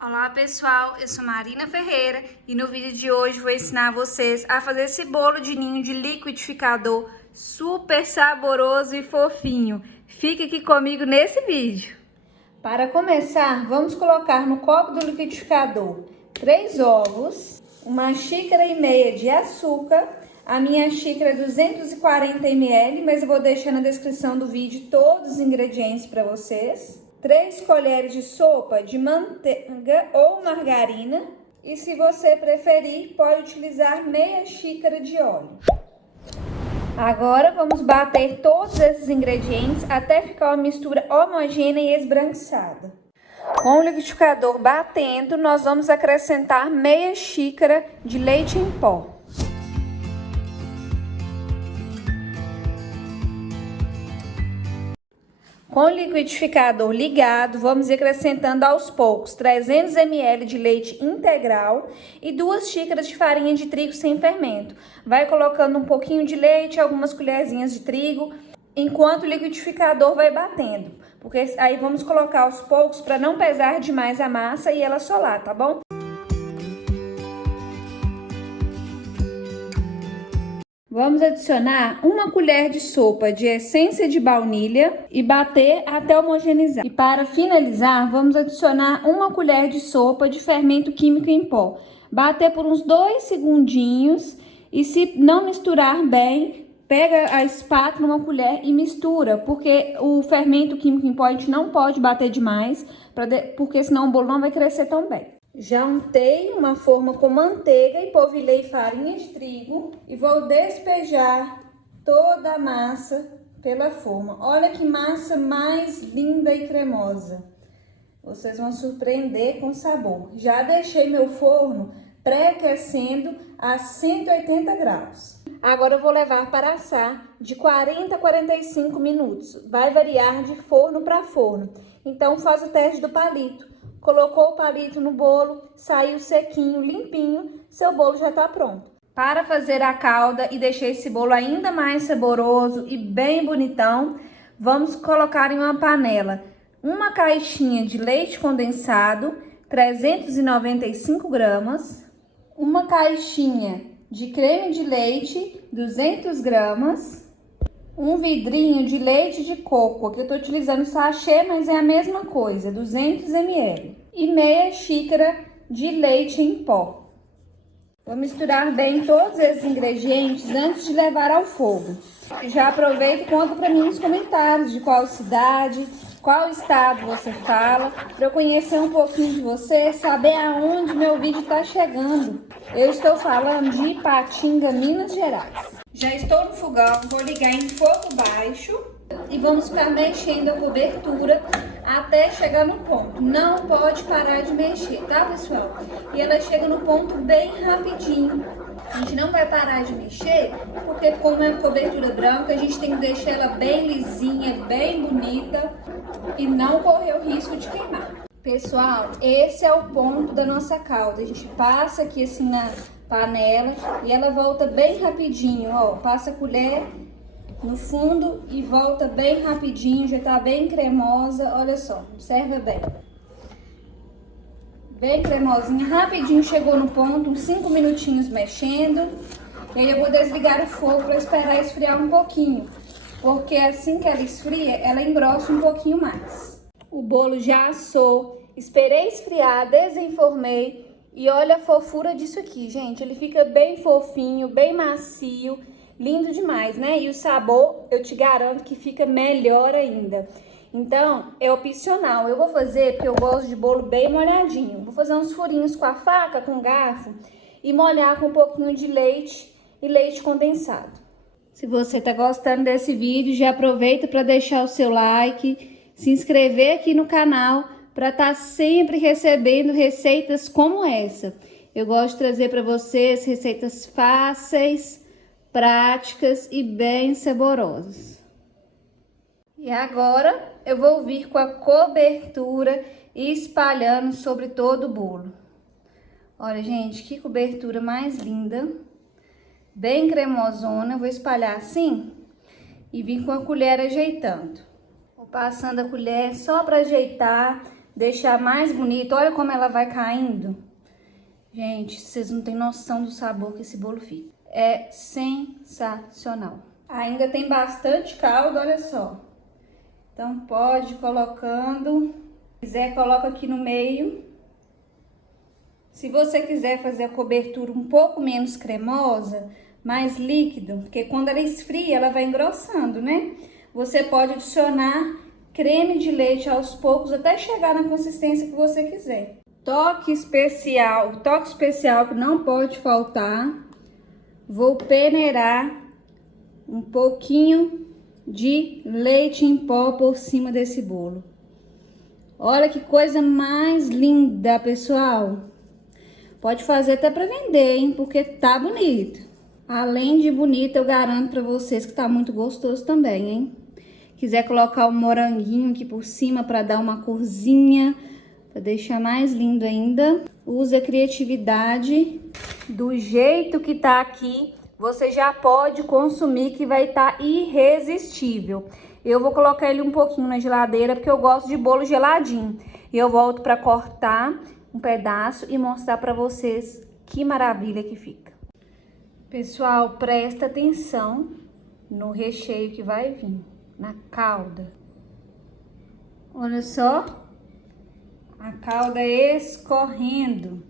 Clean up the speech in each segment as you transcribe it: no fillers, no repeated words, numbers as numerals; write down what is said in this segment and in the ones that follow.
Olá pessoal, eu sou Marina Ferreira e no vídeo de hoje vou ensinar vocês a fazer esse bolo de ninho de liquidificador super saboroso e fofinho. Fique aqui comigo nesse vídeo. Para começar, vamos colocar no copo do liquidificador 3 ovos, 1,5 xícaras de açúcar, a minha xícara é 240 ml, mas eu vou deixar na descrição do vídeo todos os ingredientes para vocês. 3 colheres de sopa de manteiga ou margarina e, se você preferir, pode utilizar meia xícara de óleo. Agora vamos bater todos esses ingredientes até ficar uma mistura homogênea e esbranquiçada. Com o liquidificador batendo, nós vamos acrescentar meia xícara de leite em pó. Com o liquidificador ligado, vamos acrescentando aos poucos 300 ml de leite integral e 2 xícaras de farinha de trigo sem fermento. Vai colocando um pouquinho de leite, algumas colherzinhas de trigo, enquanto o liquidificador vai batendo. Porque aí vamos colocar aos poucos para não pesar demais a massa e ela solar, tá bom? Vamos adicionar 1 colher de sopa de essência de baunilha e bater até homogeneizar. E para finalizar, vamos adicionar 1 colher de sopa de fermento químico em pó. Bater por uns 2 segundinhos e, se não misturar bem, pega a espátula, 1 colher e mistura, porque o fermento químico em pó a gente não pode bater demais, porque senão o bolo não vai crescer tão bem. Já untei uma forma com manteiga e polvilhei farinha de trigo e vou despejar toda a massa pela forma. Olha que massa mais linda e cremosa. Vocês vão surpreender com o sabor. Já deixei meu forno pré-aquecendo a 180 graus. Agora eu vou levar para assar de 40 a 45 minutos. Vai variar de forno para forno. Então faz o teste do palito. Colocou o palito no bolo, saiu sequinho, limpinho, seu bolo já está pronto. Para fazer a calda e deixar esse bolo ainda mais saboroso e bem bonitão, vamos colocar em uma panela 1 caixinha de leite condensado, 395 gramas, 1 caixinha de creme de leite, 200 gramas, um vidrinho de leite de coco, aqui eu tô utilizando sachê, mas é a mesma coisa, 200 ml. E meia xícara de leite em pó. Vou misturar bem todos esses ingredientes antes de levar ao fogo. Já aproveita e conta para mim nos comentários de qual cidade, qual estado você fala, para eu conhecer um pouquinho de você, saber aonde meu vídeo está chegando. Eu estou falando de Ipatinga, Minas Gerais. Já estou no fogão, vou ligar em fogo baixo e vamos ficar mexendo a cobertura até chegar no ponto. Não pode parar de mexer, tá, pessoal? E ela chega no ponto bem rapidinho. A gente não vai parar de mexer, porque como é cobertura branca, a gente tem que deixar ela bem lisinha, bem bonita e não correr o risco de queimar. Pessoal, esse é o ponto da nossa calda. A gente passa aqui assim na panela e ela volta bem rapidinho, ó. Passa a colher no fundo e volta bem rapidinho, já tá bem cremosa, olha só, observa bem. Bem cremosinha, rapidinho chegou no ponto, uns 5 minutinhos mexendo. E aí eu vou desligar o fogo para esperar esfriar um pouquinho, porque assim que ela esfria, ela engrossa um pouquinho mais. O bolo já assou, esperei esfriar, desenformei e olha a fofura disso aqui, gente. Ele fica bem fofinho, bem macio, lindo demais, né? E o sabor, eu te garanto que fica melhor ainda. Então, é opcional. Eu vou fazer porque eu gosto de bolo bem molhadinho. Vou fazer uns furinhos com a faca, com o garfo e molhar com um pouquinho de leite e leite condensado. Se você tá gostando desse vídeo, já aproveita para deixar o seu like, se inscrever aqui no canal para estar sempre recebendo receitas como essa. Eu gosto de trazer para vocês receitas fáceis, práticas e bem saborosas. E agora eu vou vir com a cobertura e espalhando sobre todo o bolo. Olha, gente, que cobertura mais linda, bem cremosona. Vou espalhar assim e vir com a colher ajeitando. Vou passando a colher só para ajeitar, deixar mais bonito. Olha como ela vai caindo. Gente, vocês não têm noção do sabor que esse bolo fica. É sensacional. Ainda tem bastante caldo, olha só. Então pode ir colocando. Se quiser, coloca aqui no meio. Se você quiser fazer a cobertura um pouco menos cremosa, mais líquido, porque quando ela esfria, ela vai engrossando, né? Você pode adicionar creme de leite aos poucos até chegar na consistência que você quiser. Toque especial que não pode faltar. Vou peneirar um pouquinho de leite em pó por cima desse bolo. Olha que coisa mais linda, pessoal. Pode fazer até para vender, hein? Porque tá bonito. Além de bonito, eu garanto para vocês que tá muito gostoso também, hein? Quiser colocar um moranguinho aqui por cima para dar uma corzinha, para deixar mais lindo ainda, use a criatividade. Do jeito que tá aqui, você já pode consumir, que vai estar irresistível. Eu vou colocar ele um pouquinho na geladeira, porque eu gosto de bolo geladinho. E eu volto para cortar um pedaço e mostrar para vocês que maravilha que fica. Pessoal, presta atenção no recheio que vai vir, na calda. Olha só, a calda escorrendo.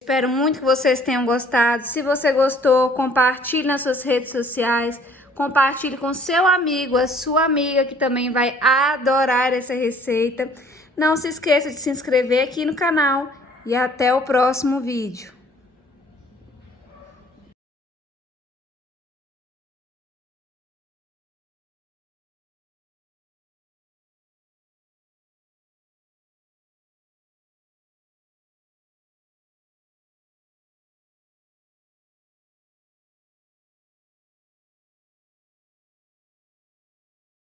Espero muito que vocês tenham gostado. Se você gostou, compartilhe nas suas redes sociais. Compartilhe com seu amigo, a sua amiga, que também vai adorar essa receita. Não se esqueça de se inscrever aqui no canal e até o próximo vídeo.